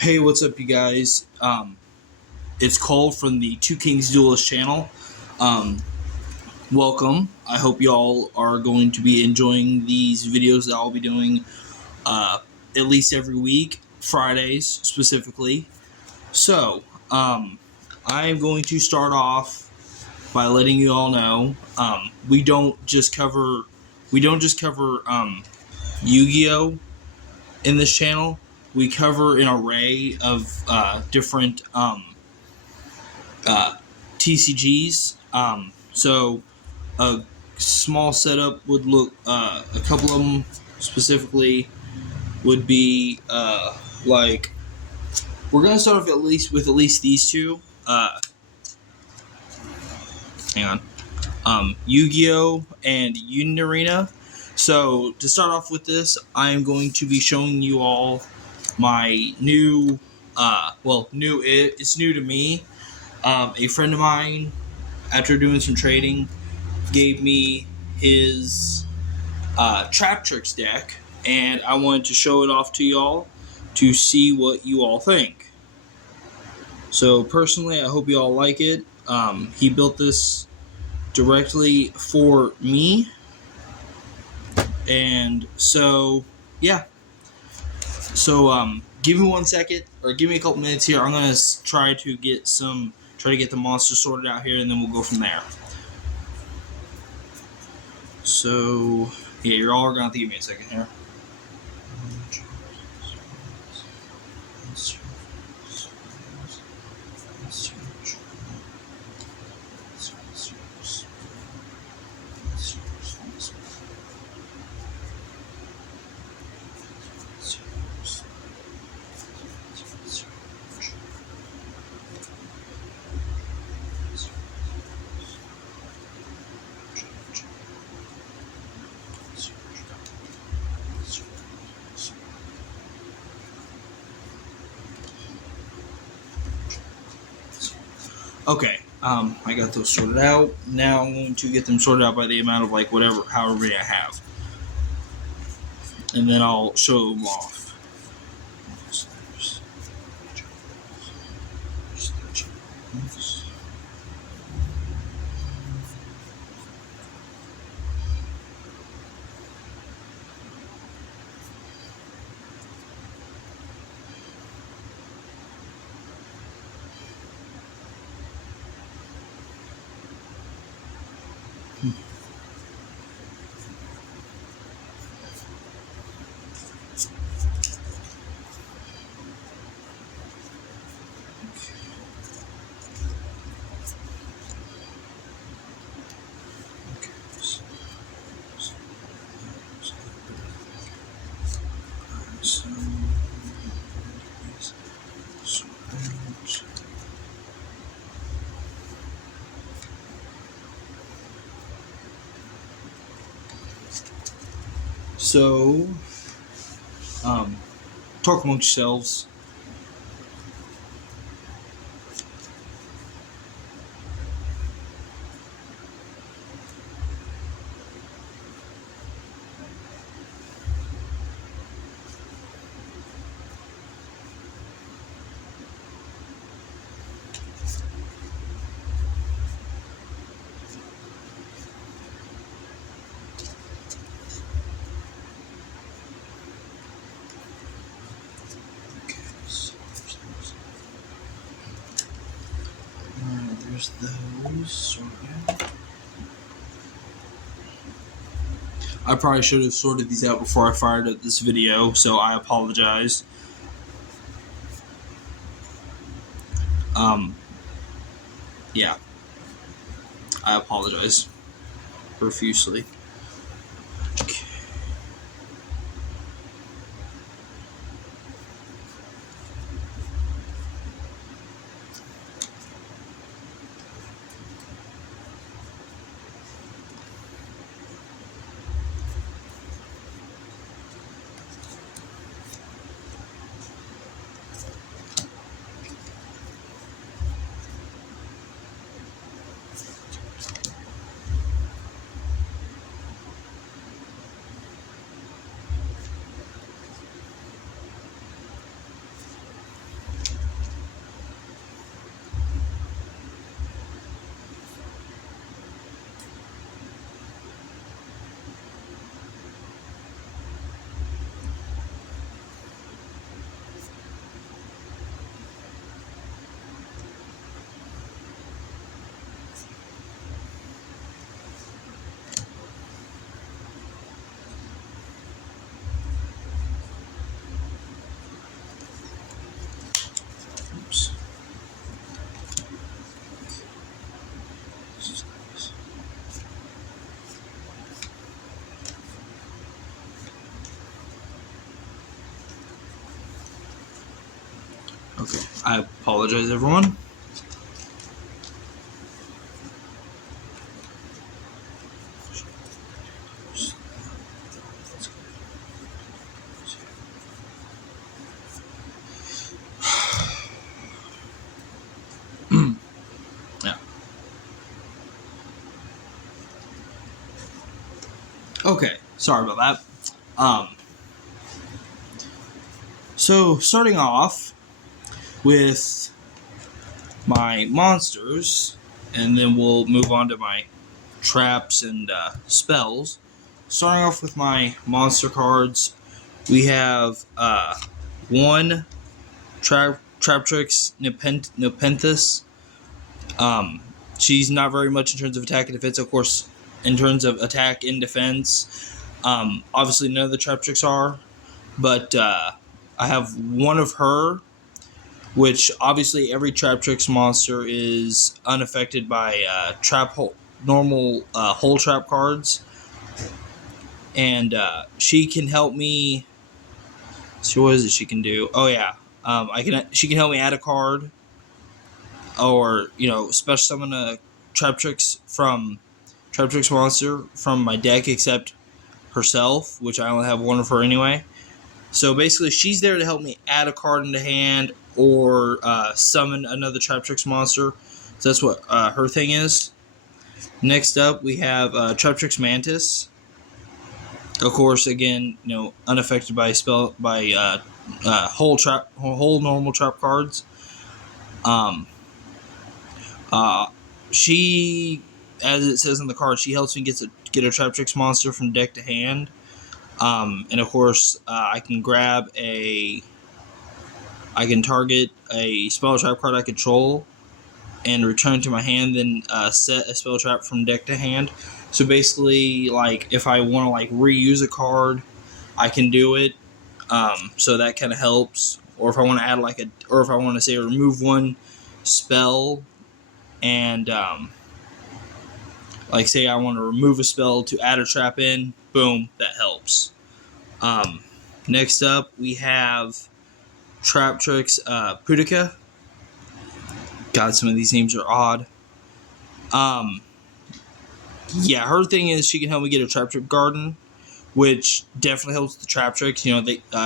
Hey, what's up, you guys? It's Cole from the Two Kings Duelist channel. Welcome. I hope y'all are going to be enjoying these videos that I'll be doing at least every week, Fridays specifically. So, I am going to start off by letting you all know we don't just cover Yu-Gi-Oh in this channel. We cover an array of different TCGs. So a small setup would look, a couple of them specifically would be like, we're going to start off with at least these two. Hang on. Yu-Gi-Oh! And Union Arena. So to start off with this, I am going to be showing you all my new, it's new to me. A friend of mine, after doing some trading, gave me his Traptrix deck, and I wanted to show it off to y'all to see what you all think. So personally, I hope you all like it. He built this directly for me, and so yeah. So give me 1 second, or give me a couple minutes here. I'm gonna try to get the monster sorted out here, and then we'll go from there. So yeah, you're all gonna have to give me a second here. Okay, I got those sorted out. Now I'm going to get them sorted out by the amount of however many I have. And then I'll show them off. So, talk amongst yourselves. There's those. I probably should have sorted these out before I fired up this video, so I apologize. Yeah. I apologize profusely. Okay. Okay, I apologize, everyone. Yeah. Okay, sorry about that. So starting off with my monsters, and then we'll move on to my traps and spells. Starting off with my monster cards, we have one Traptrix Nepenthes. Um, she's not very much in terms of attack and defense, of course. In terms of attack and defense, obviously none of the Traptrix are, but I have one of her, which obviously every Traptrix monster is unaffected by normal hole trap cards, and she can help me. So what is it she can do? Oh yeah, She can help me add a card, or special summon a Traptrix monster from my deck, except herself, which I only have one of her anyway. So basically, she's there to help me add a card into hand or summon another Traptrix monster. So that's what her thing is. Next up, we have Traptrix Mantis. Of course, again, unaffected by whole normal trap cards. Uh, she, as it says in the card, she helps me get a Traptrix monster from deck to hand. And of course, I can target a spell trap card I control and return to my hand, then set a spell trap from deck to hand. So basically, like, if I want to reuse a card, I can do it. So that kind of helps. Or if I want to add or if I want to say remove one spell, and say I want to remove a spell to add a trap in, boom, that helps. Next up, we have Traptrix Pudica. God, some of these names are odd. Yeah, her thing is she can help me get a Traptrix Garden, which definitely helps the Traptrix.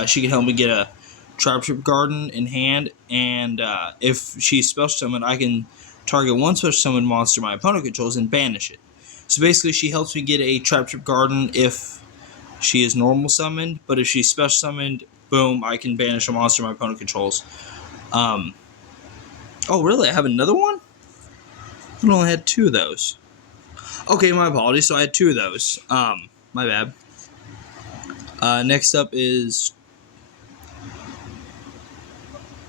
She can help me get a Traptrix Garden in hand, and if she's special summoned, I can target one special summoned monster my opponent controls and banish it. So basically, she helps me get a Traptrix Garden if she is normal summoned, but if she's special summoned, boom, I can banish a monster my opponent controls. Oh, really? I have another one? I only had two of those. Okay, my apologies. So I had two of those. My bad. Next up is...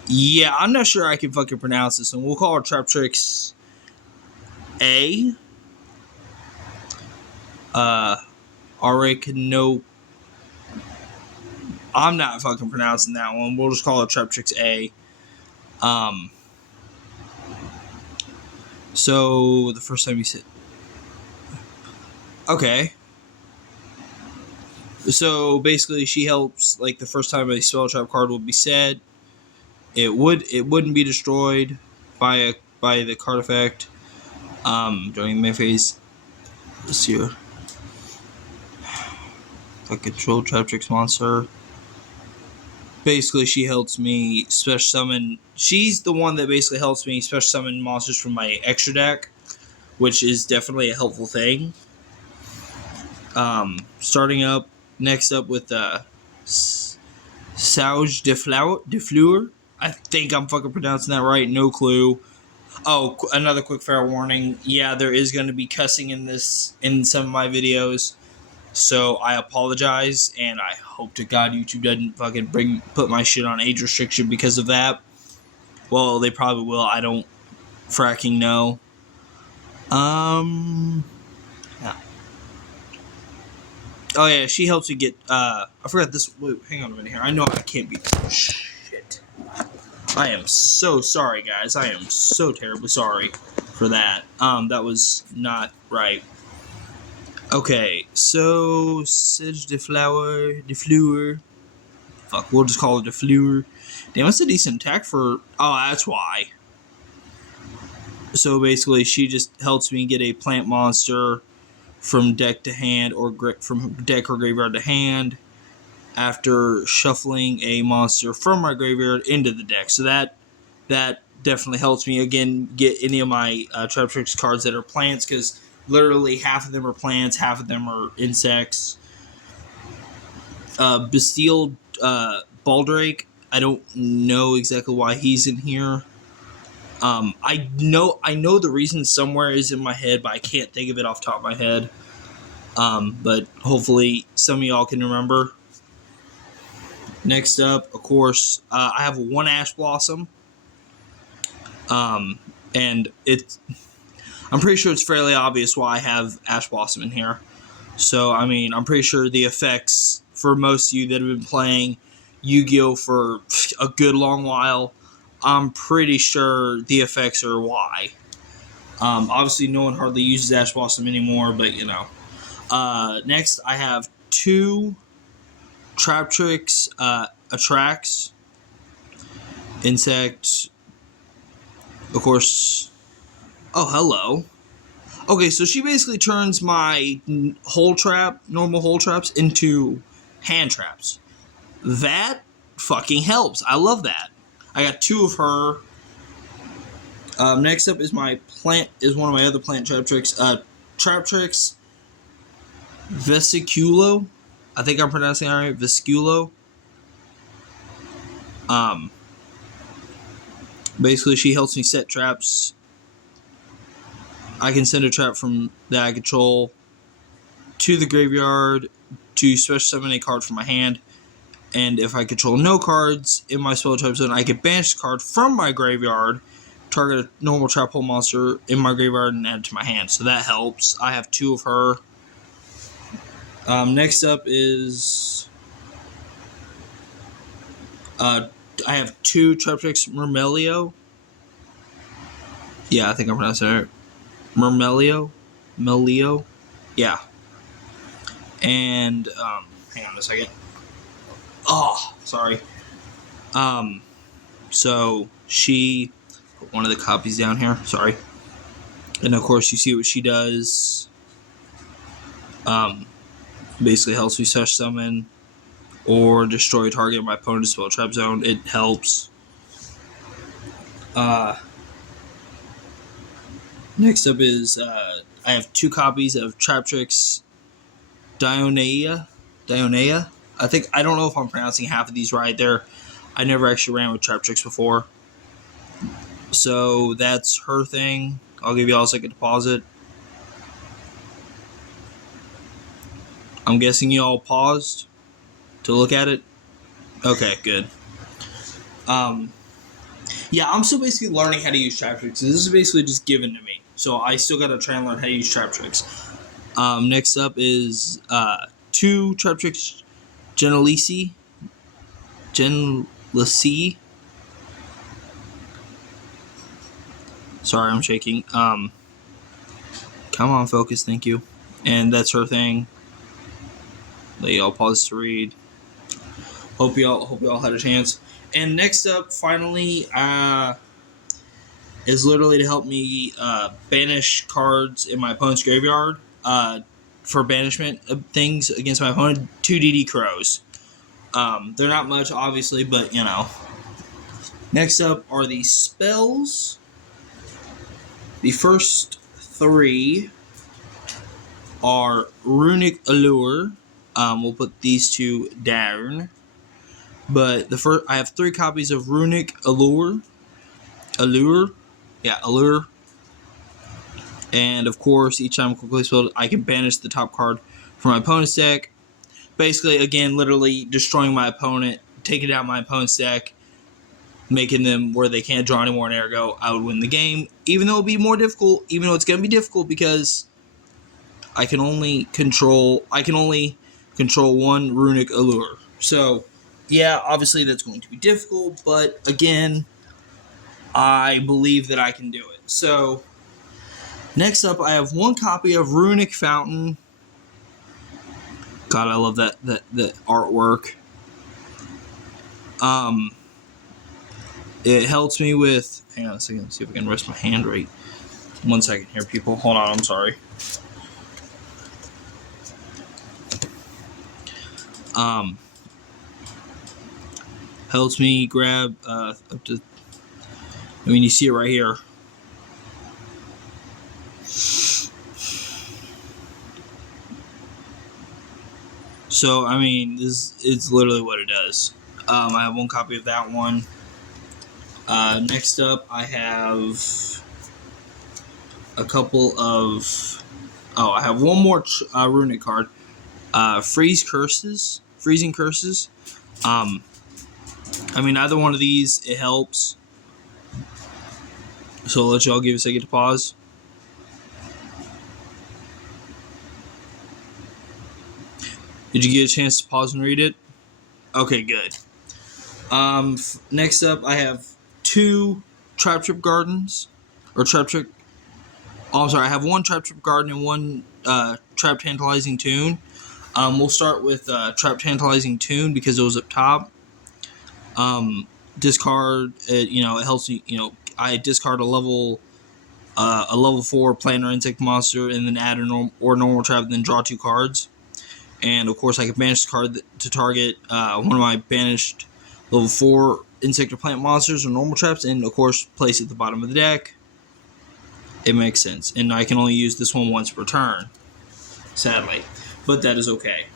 Yeah, I'm not sure I can fucking pronounce this one. We'll call her Traptrix A. Arachno... I'm not fucking pronouncing that one. We'll just call it Traptrix A. So, the first time you said... Okay. So, basically, she helps, the first time a spell trap card would be said, it wouldn't be destroyed by the card effect during the main phase. Let's see here. If I control Traptrix monster. Basically, she helps me special summon. She's the one that basically helps me special summon monsters from my extra deck, which is definitely a helpful thing. Starting up next up with Sauge de Fleur. I think I'm fucking pronouncing that right. No clue. Oh, another quick fair warning. Yeah, there is going to be cussing in some of my videos. So I apologize, and I hope to God YouTube doesn't fucking put my shit on age restriction because of that. Well, they probably will. I don't fracking know. Yeah. Oh yeah, she helps you get. I forgot this. Wait, hang on a minute here. I know I can't be. Shit. I am so sorry, guys. I am so terribly sorry for that. That was not right. Okay, so Sage de Fleur. Fuck, we'll just call it de Fleur. Damn, that's a decent attack for... Oh, that's why. So basically, she just helps me get a plant monster from deck to hand, or from deck or graveyard to hand, after shuffling a monster from my graveyard into the deck. So that definitely helps me, again, get any of my Traptrix cards that are plants, because literally half of them are plants, half of them are insects. Bastille Baldrake, I don't know exactly why he's in here. I know the reason somewhere is in my head, but I can't think of it off the top of my head. But hopefully some of y'all can remember. Next up, of course, I have one Ash Blossom. And I'm pretty sure it's fairly obvious why I have Ash Blossom in here. So, I mean, I'm pretty sure the effects, for most of you that have been playing Yu-Gi-Oh! For a good long while, I'm pretty sure the effects are why. Obviously, no one hardly uses Ash Blossom anymore, but, you know. Next, I have two Traptrix Attracts. Insect. Of course. Oh, hello. Okay, so she basically turns my normal hole traps, into hand traps. That fucking helps. I love that. I got two of her. Next up is one of my other plant Traptrix. Traptrix Vesiculo. I think I'm pronouncing it right. Vesiculo. Basically, she helps me set traps. I can send a trap from that I control to the graveyard to special summon a card from my hand. And if I control no cards in my spell trap zone, I can banish the card from my graveyard, target a normal trap hole monster in my graveyard, and add it to my hand. So that helps. I have two of her. Next up is... I have two Traptrix Murmelio. Yeah, I think I'm pronouncing it right. Melio. Yeah. And, hang on a second. Oh, sorry. So she put one of the copies down here. Sorry. And of course, you see what she does. Basically helps me special summon or destroy a target in my opponent's spell trap zone. It helps. Next up is I have two copies of Traptrix Dionea. I don't know if I'm pronouncing half of these right there. I never actually ran with Traptrix before. So that's her thing. I'll give you all a second to pause it. I'm guessing you all paused to look at it. Okay, good. Yeah, I'm still basically learning how to use Traptrix. This is basically just given to me. So I still gotta try and learn how to use Traptrix. Next up is two Traptrix Genelisi. Sorry, I'm shaking. Come on, focus, thank you. And that's her thing. Let y'all pause to read. Hope y'all had a chance. And next up, finally, is literally to help me banish cards in my opponent's graveyard for banishment of things against my opponent. 2 DD Crows. They're not much, obviously, but, you know. Next up are the spells. The first 3 are Runic Allure. We'll put these 2 down. But I have 3 copies of Runic Allure. Yeah, Allure. And of course, each time I quickly spell, I can banish the top card from my opponent's deck. Basically, again, literally destroying my opponent, taking down my opponent's deck, making them where they can't draw anymore, and ergo, I would win the game. Even though it'll be more difficult, even though it's going to be difficult because I can only control one Runic Allure. So, yeah, obviously that's going to be difficult, but again, I believe that I can do it. So, next up, I have 1 copy of Runic Fountain. God, I love that artwork. It helps me with. Hang on a second. See if I can rest my hand right. 1 second here, people. Hold on. I'm sorry. Helps me grab up to. I mean, you see it right here. So, I mean, it's literally what it does. I have one copy of that one. Next up, I have a couple of. Oh, I have one more runic card. Freezing curses. I mean, either one of these, it helps. So I'll let y'all give a second to pause. Did you get a chance to pause and read it? Okay, good. Next up, I have 2 Traptrix Gardens. Or Traptrix. Oh, I'm sorry. I have 1 Traptrix Garden and 1 Trap Tantalizing Tune. We'll start with Trap Tantalizing Tune because it was up top. Discard, it helps me, I discard a level 4 plant or insect monster and then add a normal trap and then draw 2 cards. And of course I can banish the card to target one of my banished level 4 insect or plant monsters or normal traps and of course place it at the bottom of the deck. It makes sense. And I can only use this one once per turn, sadly. But that is okay.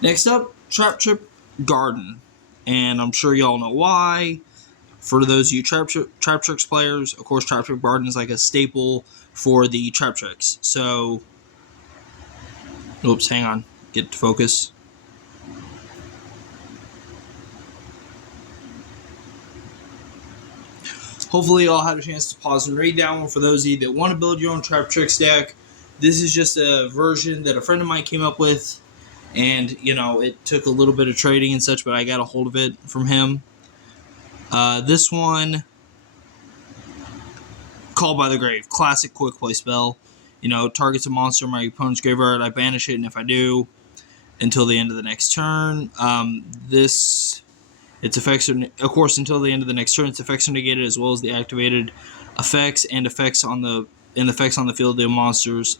Next up, Traptrix Garden. And I'm sure y'all know why. For those of you Traptrix players, of course, Traptrix Garden is like a staple for the Traptrix. So, oops, hang on. Get to focus. Hopefully, y'all had a chance to pause and read that one. For those of you that want to build your own Traptrix deck, this is just a version that a friend of mine came up with. And, it took a little bit of trading and such, but I got a hold of it from him. This one, Called by the Grave. Classic quick play spell. Targets a monster in my opponent's graveyard. I banish it, and if I do, until the end of the next turn. Its effects are, of course, until the end of the next turn. Its effects are negated as well as the activated effects and effects on the field of monsters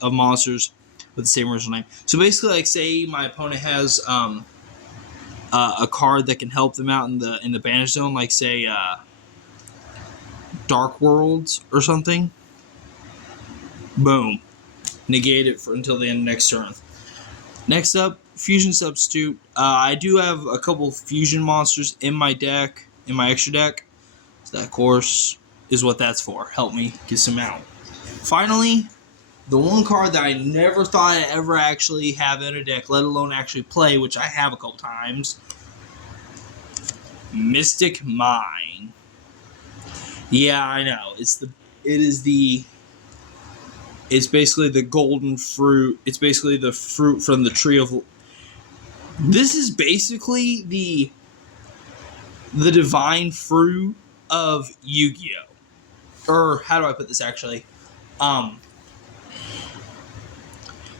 with the same original name. So basically, like, say my opponent has a card that can help them out in the banish zone, like say Dark Worlds or something. Boom, negate it until the end of next turn. Next up, Fusion Substitute. I do have a couple fusion monsters in my deck, in my extra deck. So that, of course, is what that's for. Help me get some out. Finally, the one card that I never thought I'd ever actually have in a deck, let alone actually play, which I have a couple times. Mystic Mine. Yeah, I know. It's basically the golden fruit. It's basically the fruit from the tree of. This is basically the divine fruit of Yu-Gi-Oh. Or how do I put this actually?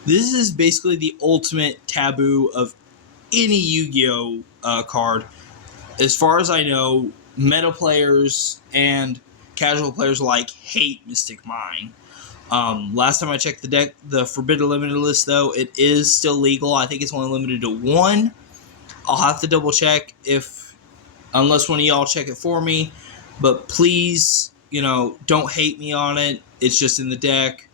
This is basically the ultimate taboo of any Yu-Gi-Oh card. As far as I know, meta players and casual players alike hate Mystic Mine. Last time I checked the Forbidden Limited list, though, it is still legal. I think it's only limited to 1. I'll have to double check unless one of y'all check it for me. But please, don't hate me on it. It's just in the deck.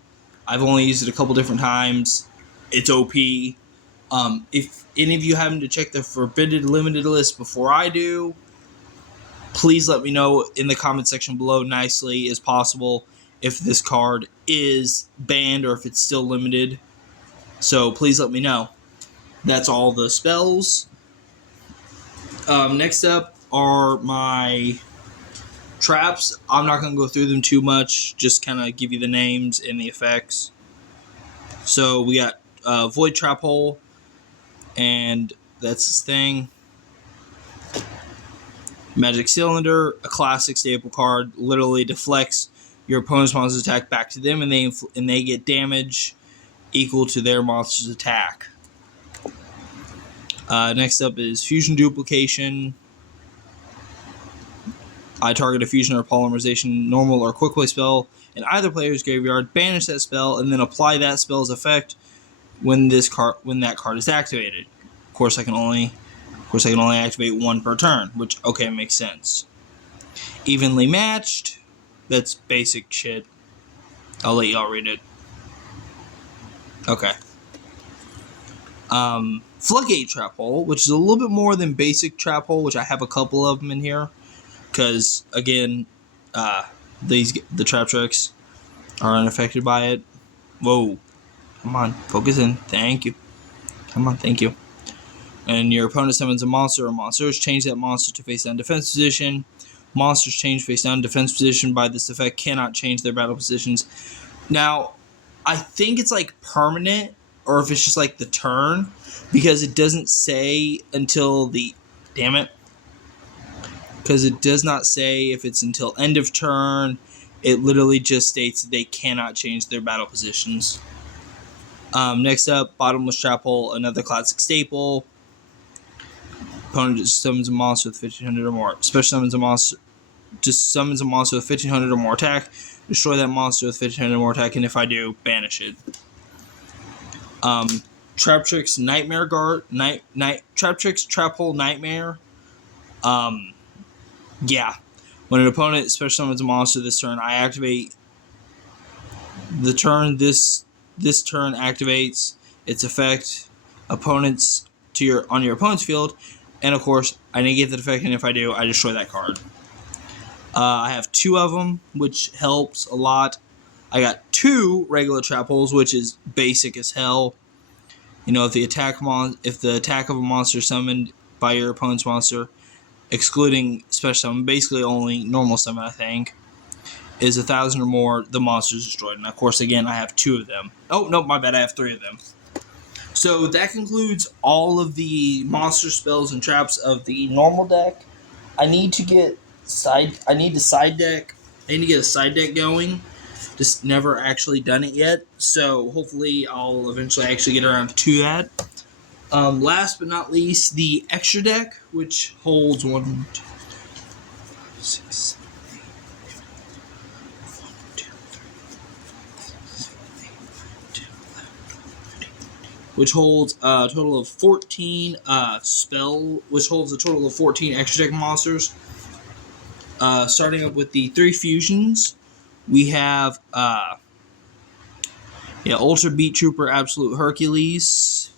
I've only used it a couple different times. It's OP. If any of you happen to check the Forbidden Limited list before I do, please let me know in the comment section below nicely as possible if this card is banned or if it's still limited. So please let me know. That's all the spells. Next up are my traps. I'm not going to go through them too much, just kind of give you the names and the effects. So we got Void Trap Hole, and that's his thing. Magic Cylinder, a classic staple card, literally deflects your opponent's monster's attack back to them, and they get damage equal to their monster's attack. Next up is Fusion Duplication. I target a fusion or polymerization, normal or quick play spell in either player's graveyard, banish that spell, and then apply that spell's effect when that card is activated. Of course, I can only activate one per turn, which makes sense. Evenly matched. That's basic shit. I'll let y'all read it. Okay. Floodgate Trap Hole, which is a little bit more than basic Trap Hole, which I have a couple of them in here. Because, again, the Traptrix are unaffected by it. Whoa. Come on, focus in. Thank you. Come on, thank you. And your opponent summons a monster or monsters. Change that monster to face down defense position. Monsters change face down defense position by this effect cannot change their battle positions. Now, I think it's like permanent, or if it's just like the turn, because it doesn't say until the... Damn it. Because it does not say if it's until end of turn. It literally just states they cannot change their battle positions. Next up, Bottomless Trap Hole, another classic staple. Opponent just summons a monster with 1500 or more. Special summons a monster. Just summons a monster with 1500 or more attack. Destroy that monster with 1500 or more attack, and if I do, banish it. Traptrix Nightmare Guard. Traptrix Trap Hole Nightmare. Yeah. When an opponent special summons a monster this turn, I activate the turn this turn activates its effect opponents on your opponent's field, and of course I negate the effect, and if I do, I destroy that card. I have 2 of them, which helps a lot. I got 2 regular trap holes, which is basic as hell. You know, if the attack of a monster summoned by your opponent's monster, excluding special summon, basically only normal summon, I think, is 1,000 or more, the monster is destroyed. And of course, again, I have 2 of them. Oh, no, my bad, I have 3 of them. So that concludes all of the monster spells and traps of the normal deck. I need to get I need to get a side deck going. Just never actually done it yet. So hopefully I'll eventually actually get around to that. Last but not least, the extra deck, which holds 1, 2, 6, 7, which holds a total of 14 which holds a total of 14 extra deck monsters. Starting up with the 3 fusions, we have Ultra Beat Trooper Absolute Hercules.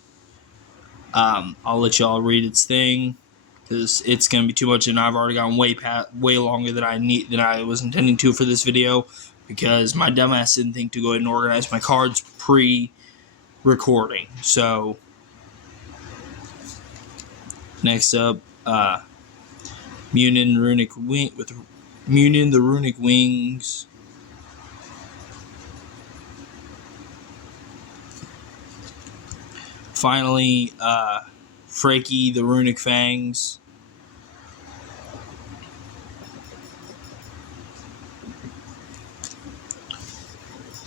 I'll let y'all read its thing because it's gonna be too much, and I've already gone way longer than I was intending to for this video because my dumbass didn't think to go ahead and organize my cards pre-recording. So next up, Munin the Runic Wings. Finally, Frankie the Runic Fangs.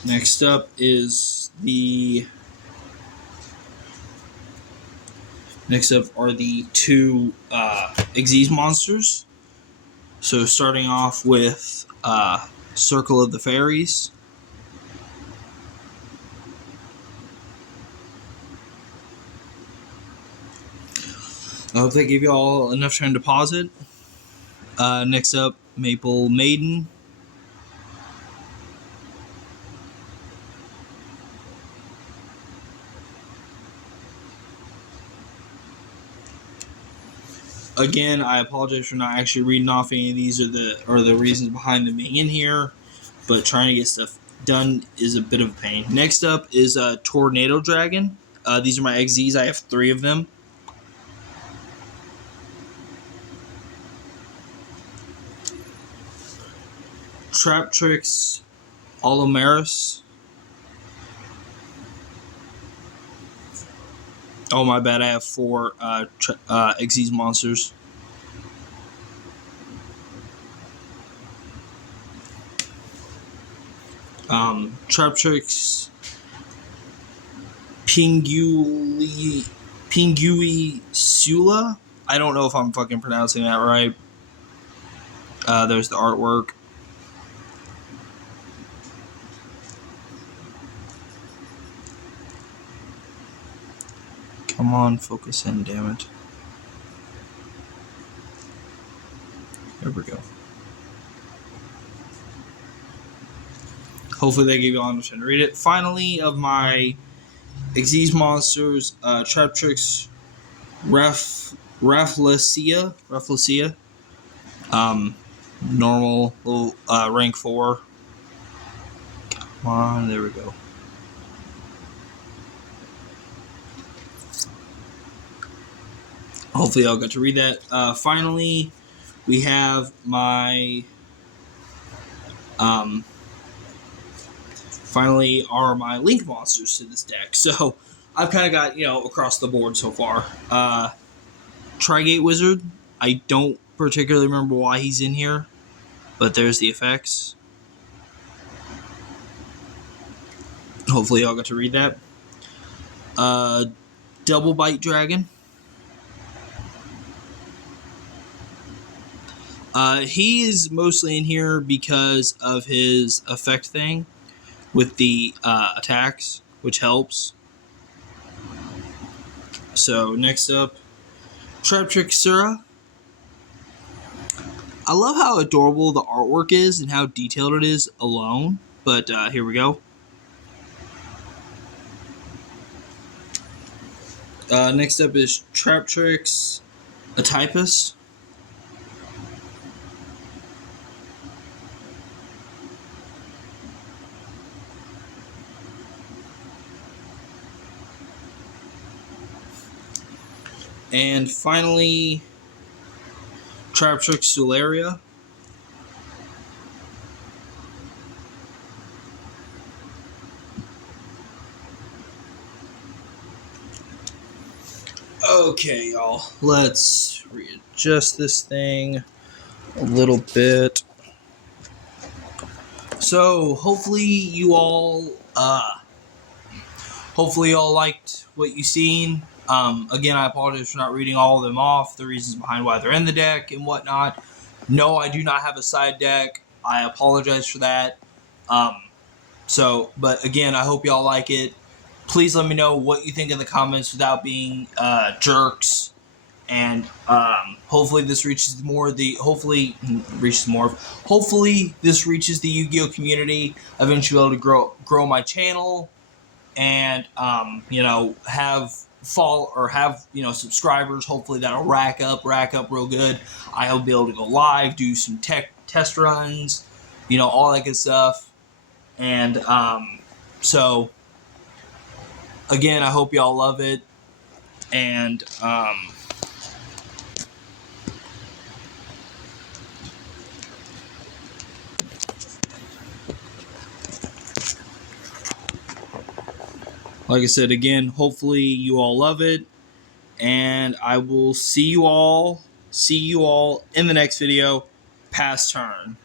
Next up are the 2 Xyz monsters. So starting off with Circle of the Fairies. I hope they give you all enough time to pause it. Next up, Maple Maiden. Again, I apologize for not actually reading off any of these or the reasons behind them being in here, but trying to get stuff done is a bit of a pain. Next up is Tornado Dragon. These are my XZs. I have 3 of them. Traptrix Olomaris. Oh, my bad. I have 4 Xyz monsters. Traptrix Pingui Sula. I don't know if I'm fucking pronouncing that right. There's the artwork. Come on, focus in, damn it. There we go. Hopefully they give you all understand to read it. Finally, of my Xyz monsters, Traptrix Rafflesia. Normal, little rank 4. Come on, there we go. Hopefully y'all got to read that. Finally, we have my finally are my link monsters to this deck. So I've kind of got, across the board so far. Trigate Wizard. I don't particularly remember why he's in here, but there's the effects. Hopefully y'all got to read that. Double Bite Dragon. He is mostly in here because of his effect thing with the attacks, which helps. So next up, Traptrix. I love how adorable the artwork is and how detailed it is alone, but here we go. Next up is Traptrix Atypus. And finally, Traptrix Solaria. Okay, y'all. Let's readjust this thing a little bit. So, hopefully you all liked what you seen. Again, I apologize for not reading all of them off, the reasons behind why they're in the deck and whatnot. No, I do not have a side deck. I apologize for that. But again, I hope y'all like it. Please let me know what you think in the comments without being jerks. And hopefully this reaches more hopefully this reaches the Yu-Gi-Oh community. Eventually be able to grow my channel and have subscribers. Hopefully that'll rack up real good. I'll be able to go live, do some test runs, all that good stuff. And so again, I hope y'all love it. And like I said, again, hopefully you all love it, and I will see you all in the next video. Pass turn.